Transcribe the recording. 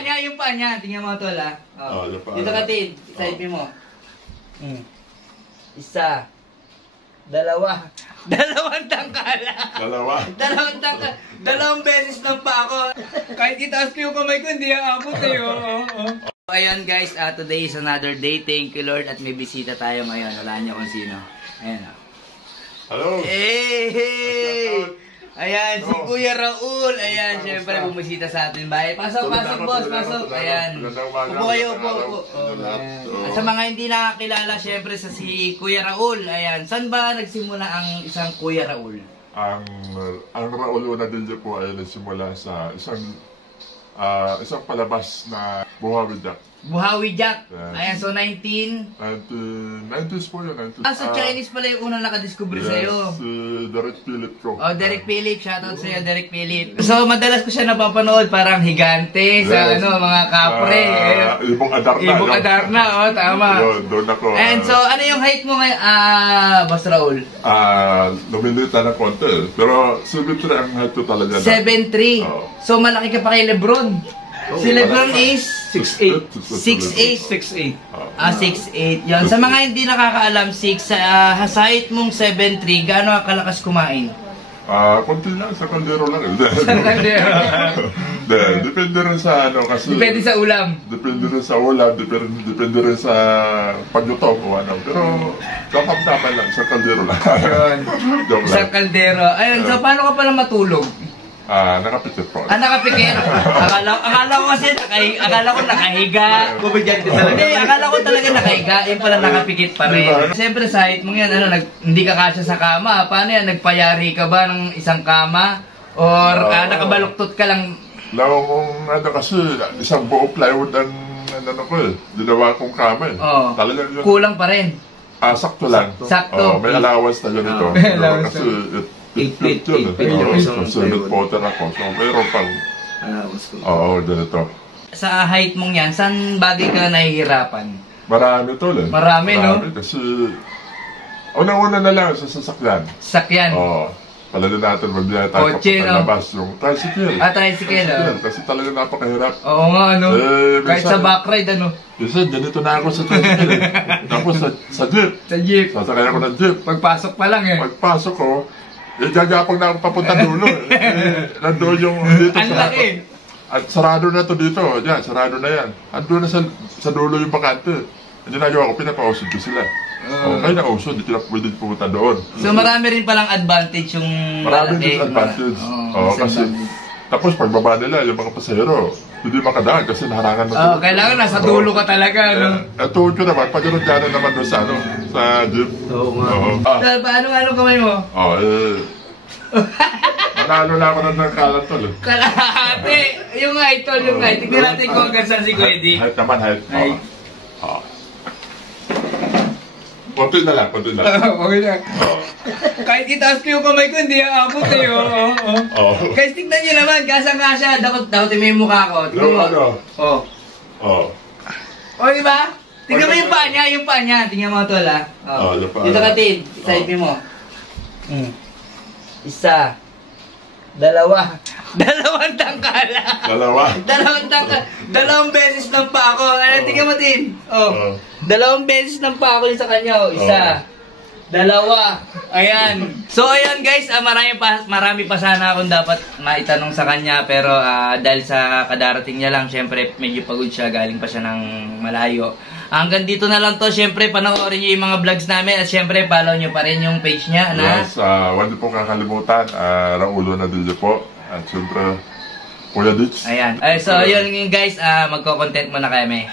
niya, yung paa niya. Tingnan mo tol ha. Oh. Dito ka tin, side mo. Isa. Dalawa. Dalawang tangkala. Dalawang tangkala. Dalawang beses ng pa ako. Kahit itaas ko yung kamay ko, hindi aabot eh. Ayan guys, today is another day. Thank you Lord at may bisita tayo ngayon. Wala niyo kung sino. Ayan o. Hello. Hey! Ayan, si Kuya Raul. Ayan, syempre bumisita sa atin bahay. Pasok, boss, pasok. Ayan. Upo kayo, upo. At sa mga hindi nakakilala, syempre sa si Kuya Raul. Ayan, saan ba nagsimula ang isang Kuya Raul? Ang Raul Unadillo po ay nagsimula sa isang palabas na Buhawi Jack. Buhawi Jack. Yes. Ayan, so 1990s po yun. So Chinese pala yung unang nakadiscover sa'yo. Si Derek Philip ko. Oh, Derek Philip. Shoutout sa'yo, Derek Philip. So, madalas ko siya napapanood parang higante sa mga kapre. Ibong Adarna. Ibong Adarna, oh, tama. Doon ako. And so, ano yung height mo ngayon, Boss Raul? Lumilita na konti. Pero 7'3" ang height ko talaga. 7'3". So, malaki ka pa kay Lebron. Si Lebron is 6'8". 6'8". 6'8". Yan. Sa mga hindi nakakaalam, sa height mong 7'3", gaano ka kalakas kumain? Konti lang, sa kaldero lang. Sa kaldero? Depende rin sa ano kasi... Depende sa ulam? Depende rin sa ulam, depende rin sa pagluto o ano. Pero, kapag-tapan lang, sa kaldero lang. Sa kaldero. Ayun, so paano ka pala matulog? Nakapikit po. Nakapikit? Akala ko kasi, akala ko nakahiga. Komedyante talaga. Hindi, akala ko talaga nakahiga. Yung pala nakapikit pa rin. Siyempre sa height mo yan, hindi ka kasya sa kama. Paano yan? Nagpayari ka ba ng isang kama? Or nakabaluktot ka lang? Kasi, isang buo plywood ang ginawa kong kama eh. Talagang yun. Kulang pa rin? Sakto lang. Sakto? May allowance na ganito. Kasi, 8 feet yun eh. So, nag-voter ako. So, mayroon pang... ganito. Sa height mong yan, saan bagay ka nahihirapan? Marami to eh. Marami, no? Kasi... Una-una na lang sa sasakyan. Sasakyan? Palala natin magbiyaya tayo kapag yung tricycle. Tricycle. Kasi talaga napakahirap. Oo nga, ano? Kahit sa backride, ano? Kasi ganito na ako sa tricycle eh. Tapos sa jeep. Sa jeep. Sasakay ako ng jeep. Pagpasok pa lang eh. Pagpasok ko, gagapang na ako papunta dulo eh. Nandoon yung dito ang laki. At sarado na to dito. Yan, sarado na yan. Andun na sa dulo yung bakante. Hindi nagawa ko, pinapausod ko sila. Kaya na-usod, hindi na pwede pumunta doon. So marami rin palang advantage yung marami din advantage. Kasi tapos pagbaba nila, yung mga pasahero, hindi makadaan kasi naharangan na. Kailangan nasa dulo ka talaga, no? Tuhod ko naman, pagkaroon naman doon sa jeep. Oo nga. Paano kamay mo? Manalo na ako ng kalat tol. Kalahati! Yung height tol, yung height. Tignan natin kung hanggang saan si Kuwedi. Height naman, height. Konti na lang. Okay lang. Kahit itaas ko yung kamay ko, hindi aabot eh. Guys, tignan nyo naman, kasang-kasya. Dakot may mukha ko. Tignan mo. Diba? Tignan mo yung paa niya. Tignan mo tol ha. Dito ka tin, side mo. Isa. Dalawa. Dalawang tangkala. Dalawang tangkala. Dalawang beses ng pa ako. Tingnan mo din. Dalawang beses ng pa ako yung sa kanya. Isa. Dalawa. Ayan. So ayan guys, marami pa sana akong dapat maitanong sa kanya. Pero dahil sa kadarating niya lang, syempre medyo pagod siya. Galing pa siya ng malayo. Hanggang dito na lang to. Syempre, panoorin nyo yung mga vlogs namin. At syempre, follow nyo pa rin yung page niya. Yes, huwag niyo pong kakalimutan. Raul Unadillo po. At syempre, Kuya Ditch. Ayan. So, yun guys. Magko-content muna kami.